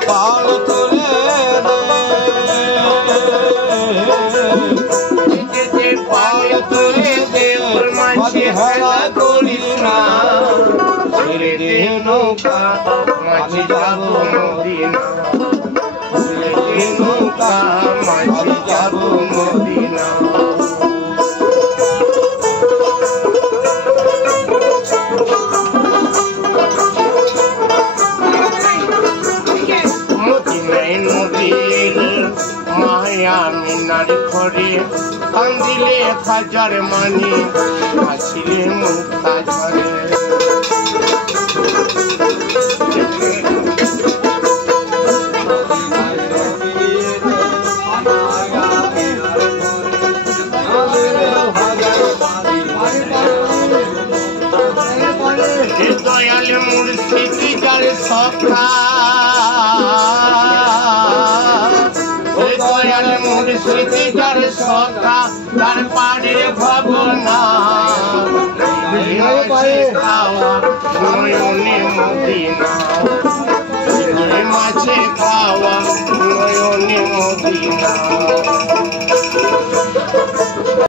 পাল তুলে দে পাল তুলে দে ওর মাঝে হেলা করিস না ছেড়ে দে নৌকা মাঝে যাব মদিনা ছেড়ে দে নৌকা মাঝে যাব মদিনা মিনার ঘরে কান্দিলে হাজার মানি হাসিলে মুক্তা ঝরে দয়াল মুর্শিদি যার সখা মুর্শিদি যার সখা তার পাড়ের ভাবনা নয়নে মদিনা মাছে খাওয়া নয়নে মদিনা